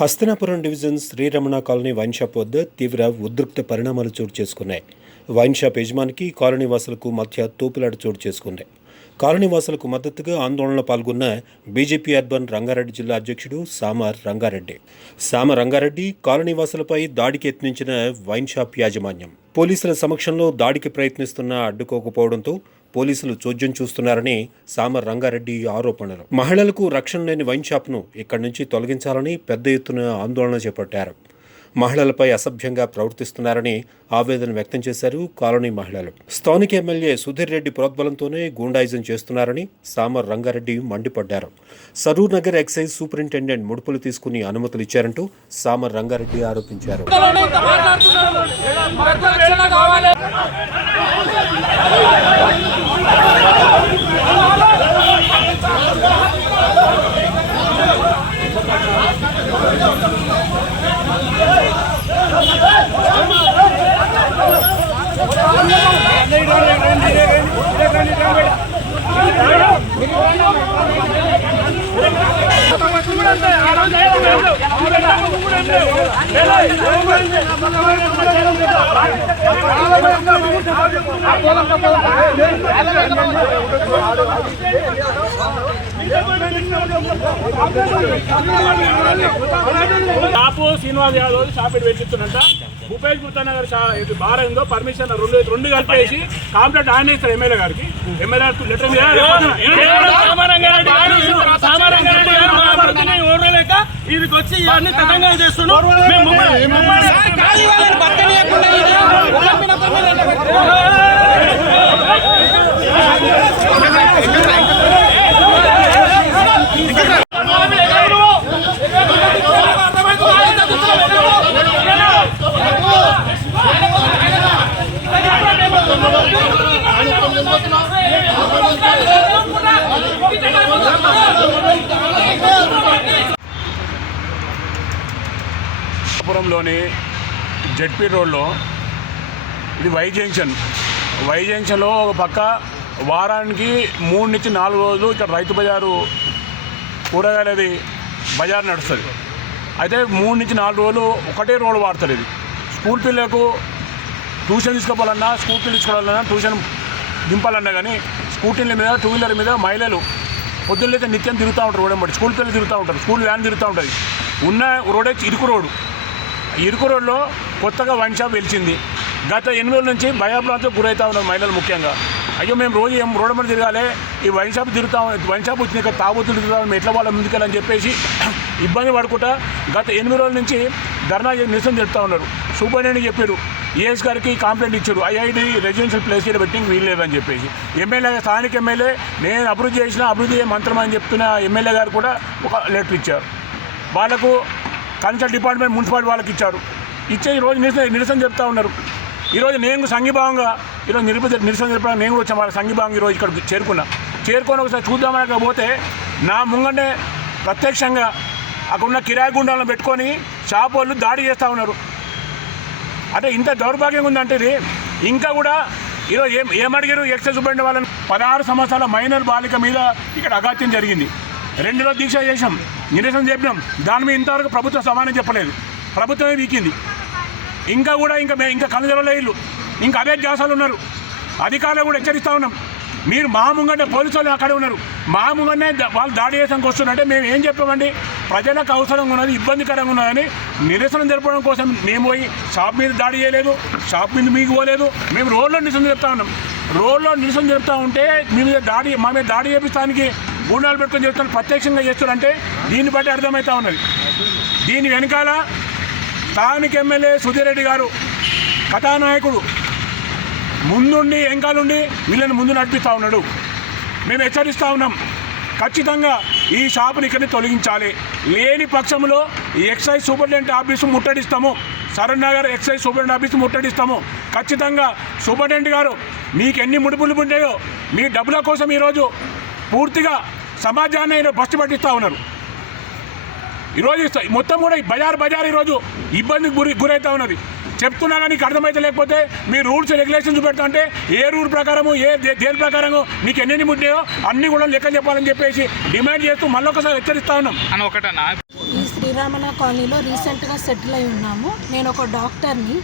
Hastinapuram division Sriramana colony wine shop వద్ద తీవ్ర ఉద్రిక్త పరిణామాలు చోటు చేసుకున్నాయి. వైన్ షాప్ యజమానికి కాలనీ వాసులకు మధ్య తోపులాట చోటు చేసుకుంది. కాలనీ వాసులకు మద్దతుగా ఆందోళనలో పాల్గొన్న బీజేపీ అర్బన్ రంగారెడ్డి జిల్లా అధ్యక్షుడు సామ రంగారెడ్డి కాలనీ వాసులపై దాడికి యత్నించిన వైన్ షాప్ యాజమాన్యం పోలీసుల సమక్షంలో దాడికి ప్రయత్నిస్తున్నా అడ్డుకోకపోవడంతో పోలీసులు చోద్యం చూస్తున్నారని సామ రంగారెడ్డి ఆరోపణలు. మహిళలకు రక్షణ లేని వైన్ షాప్ను ఇక్కడి నుంచి తొలగించాలని పెద్ద ఎత్తున ఆందోళన చేపట్టారు. మహిళలపై అసభ్యంగా ప్రవర్తిస్తున్నారని ఆవేదన వ్యక్తం చేశారు కాలనీ మహిళలు. స్థానిక ఎమ్మెల్యే సుధీర్ రెడ్డి ప్రోద్బలంతోనే గూండాయిజం చేస్తున్నారని సామ రంగారెడ్డి మండిపడ్డారు. సరూర్ నగర్ ఎక్సైజ్ సూపరింటెండెంట్ ముడుపులు తీసుకుని అనుమతులు ఇచ్చారంటూ సామ రంగారెడ్డి ఆరోపించారు. షాపు శ్రీనివాస్ యాదవ్ షాప్ పెట్టిస్తున్నంట భూపేష్ గుప్తానగర్ బార్ అయిందో పర్మిషన్ రెండు కలిపేసి కాంప్లైంట్ ఆయన ఇస్తారు ఎమ్మెల్యే గారికి. ఎమ్మెల్యే లెటర్ ఓడలేక వీరికి వచ్చి ఇవన్నీ తెలంగాణ చేస్తున్నాం. పురంలోని జెడ్పీ రోడ్లో ఇది వై జంక్షన్లో ఒక పక్క వారానికి 3 నుంచి 4 రోజులు ఇక్కడ రైతు బజారు కూరగాయలది బజార్ నడుస్తుంది. అయితే 3 నుంచి 4 రోజులు ఒకటే రోడ్డు వాడుతుంది. ఇది స్కూల్ పిల్లలకు ట్యూషన్ తీసుకోవాలన్నా, స్కూల్ పిల్లలు తీసుకోవాలన్నా, ట్యూషన్ దింపాలన్నా కానీ స్కూటీల మీద 2 వీలర్ మీద మహిళలు పొద్దున్నైతే నిత్యం తిరుగుతూ ఉంటారు. రోడ్ బట్టి స్కూల్ పిల్లలు తిరుగుతూ ఉంటారు, స్కూల్ వ్యాన్ తిరుగుతూ ఉంటుంది. ఉన్న రోడే ఇరుకు రోడ్లో కొత్తగా వైన్ షాప్ వెలిచింది. గత 8 రోజుల నుంచి భయాభ్రాంతికి గురవుతూ ఉన్నారు మహిళలు ముఖ్యంగా. అయ్యో మేము రోజు రోడ్డు మీద తిరగాలి, ఈ వైన్ షాప్ వచ్చినాక తాగుతులు తిరుగుతాం, మేము ఎట్లా వాళ్ళ ముందుకెళ్ళని చెప్పేసి ఇబ్బంది పడుకుంటా గత 8 రోజుల నుంచి ధర్నా నిరసన జరుపుతూ ఉన్నారు. సూపరింటెండెంట్ చెప్పారు, ఏఎస్ గారికి కంప్లైంట్ ఇచ్చారు, ఐఐడి రెసిడెన్షియల్ ప్లేస్ ఇక్కడ పెట్టి వీల్లేదని చెప్పేసి. స్థానిక ఎమ్మెల్యే నేను అభివృద్ధి మంత్రం అని చెప్తున్న ఎమ్మెల్యే గారు కూడా ఒక లెటర్ ఇచ్చారు. వాళ్ళకు కన్సల్ట్ డిపార్ట్మెంట్ మున్సిపాలిటీ వాళ్ళకి ఇచ్చారు. ఈరోజు నిరసన చెప్తా ఉన్నారు. ఈరోజు నేను సంఘీభావంగా నిరసన చెప్పడానికి నేను కూడా వచ్చాను. వాళ్ళ సంఘీభావంగా ఈరోజు ఇక్కడ చేరుకొని ఒకసారి చూద్దామని పోతే నా ముంగనే ప్రత్యక్షంగా అక్కడున్న కిరాయి గుండాలను పెట్టుకొని షాప్ వాళ్ళు దాడి చేస్తూ ఉన్నారు. అంటే ఇంత దౌర్భాగ్యంగా ఉందంటే ఇది. ఇంకా కూడా ఈరోజు ఏమడిగారు ఎక్సైజ్ సూపరింటెండెంట్ వాళ్ళని, 16 సంవత్సరాల మైనర్ బాలిక మీద ఇక్కడ అఘాత్యం జరిగింది. 2 రోజులు దీక్ష చేసాం, నిరసన చెప్పినాం. దాని మీద ఇంతవరకు ప్రభుత్వం సమానం చెప్పలేదు, ప్రభుత్వమే వీకింది. ఇంకా కళ్ళు తెరవలేదు, ఇంకా అదే ధ్యాసాలు ఉన్నారు. అధికారులు కూడా హెచ్చరిస్తూ ఉన్నాం, మీరు మా ముంగంటే పోలీసు వాళ్ళు అక్కడే ఉన్నారు, మా ముంగనే వాళ్ళు దాడి చేసానికి వస్తున్నారంటే మేము ఏం చెప్పామండి? ప్రజలకు అవసరంగా ఉన్నది, ఇబ్బందికరంగా ఉన్నదని నిరసన జరపడం కోసం మేము పోయి షాప్ మీద దాడి చేయలేదు, షాప్ మీద మీకు పోలేదు. మేము రోడ్లో నిరసన చెప్తా ఉన్నాం. రోడ్లో నిరసన చెప్తా ఉంటే మా మీద దాడి చేపిస్తానికి గూండాలు పెట్టుకొని చేస్తున్నారు, ప్రత్యక్షంగా చేస్తున్నారంటే దీన్ని బట్టి అర్థమవుతా ఉన్నది. దీని వెనకాల స్థానిక ఎమ్మెల్యే సుధీర్ రెడ్డి గారు కథానాయకుడు ముందుండి వెనకాలండి వీళ్ళని ముందు నడిపిస్తూ ఉన్నాడు. మేము హెచ్చరిస్తూ ఉన్నాం, ఖచ్చితంగా ఈ షాపుని ఇక్కడిని తొలగించాలి. లేని పక్షంలో ఎక్సైజ్ సూపరింటెండెంట్ ఆఫీసు ముట్టడిస్తాము, Saroor Nagar excise superintendent office ముట్టడిస్తాము. ఖచ్చితంగా సూపరింటెండెంట్ గారు మీకు ఎన్ని ముడుపులు ఉంటాయో మీ డబ్బుల కోసం ఈరోజు పూర్తిగా సమాజాన్ని బస్టు పట్టిస్తూ ఉన్నారు. ఈరోజు మొత్తం కూడా బజార్ ఈరోజు ఇబ్బందికి గురవుతూ ఉన్నది. చెప్తున్నా కానీ నీకు అర్థమైతే లేకపోతే మీ రూల్స్ రెగ్యులేషన్స్ పెడతా అంటే ఏ రూల్ ప్రకారము దేని ప్రకారము మీకు ఎన్ని ముట్టాయో అన్నీ కూడా లెక్క చెప్పాలని చెప్పేసి డిమాండ్ చేస్తూ మళ్ళొకసారి హెచ్చరిస్తా ఉన్నాం. అని ఒకటనా శ్రీరామణ కాలనీలో రీసెంట్గా సెటిల్ అయి ఉన్నాము. నేను ఒక డాక్టర్ని.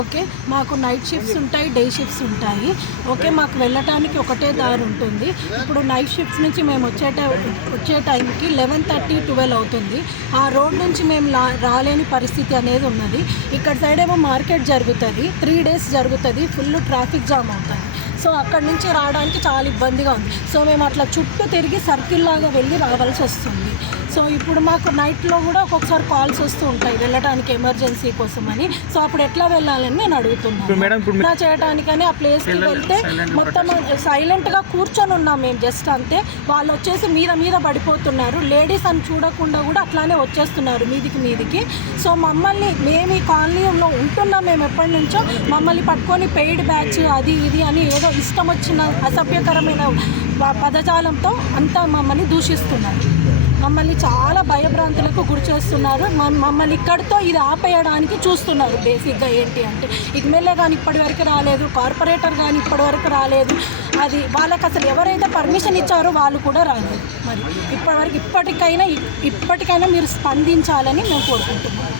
ఓకే, మాకు నైట్ షిఫ్ట్స్ ఉంటాయి, డే షిఫ్ట్స్ ఉంటాయి. ఓకే, మాకు వెళ్ళటానికి ఒకటే దారి ఉంటుంది. ఇప్పుడు నైట్ షిఫ్ట్స్ నుంచి మేము వచ్చే టైంకి 11:30, 12 అవుతుంది. ఆ రోడ్ నుంచి మేము రాలేని పరిస్థితి అనేది ఉన్నది. ఇక్కడ సైడ్ ఏమో మార్కెట్ జరుగుతుంది, 3 days జరుగుతుంది, ఫుల్ ట్రాఫిక్ జామ్ అవుతుంది. సో అక్కడి నుంచి రావడానికి చాలా ఇబ్బందిగా ఉంది. సో మేము అట్లా చుట్టూ తిరిగి సర్కిల్ లాగా వెళ్ళి రావాల్సి వస్తుంది. సో ఇప్పుడు మాకు నైట్లో కూడా ఒక్కొక్కసారి కాల్స్ వస్తూ ఉంటాయి వెళ్ళడానికి ఎమర్జెన్సీ కోసం అని. సో అప్పుడు ఎట్లా వెళ్ళాలని నేను అడుగుతున్నాను. ఇలా చేయడానికని ఆ ప్లేస్కి వెళ్తే మొత్తం సైలెంట్గా కూర్చొని ఉన్నాం మేము, జస్ట్ అంతే. వాళ్ళు వచ్చేసి మీద పడిపోతున్నారు. లేడీస్ అని చూడకుండా కూడా అట్లానే వచ్చేస్తున్నారు మీదికి. సో మమ్మల్ని, మేము ఈ కాలనీలో ఉంటున్నాం మేము ఎప్పటి నుంచో, మమ్మల్ని పట్టుకొని పెయిడ్ బ్యాచ్ అది ఇది అని ఏదో ఇష్టం వచ్చిన అసభ్యకరమైన పదజాలంతో అంతా మమ్మల్ని దూషిస్తున్నారు. మమ్మల్ని చాలా భయభ్రాంతులకు గురి చేస్తున్నారు. మమ్మల్ని ఇక్కడితో ఇది ఆపేయడానికి చూస్తున్నారు. బేసిక్గా ఏంటి అంటే, ఎమ్మెల్యే కానీ ఇప్పటివరకు రాలేదు, కార్పొరేటర్ కానీ ఇప్పటివరకు రాలేదు. అది వాళ్ళకి అసలు ఎవరైతే పర్మిషన్ ఇచ్చారో వాళ్ళు కూడా రాలేదు. మరి ఇప్పటికైనా మీరు స్పందించాలని మేము కోరుకుంటున్నాం.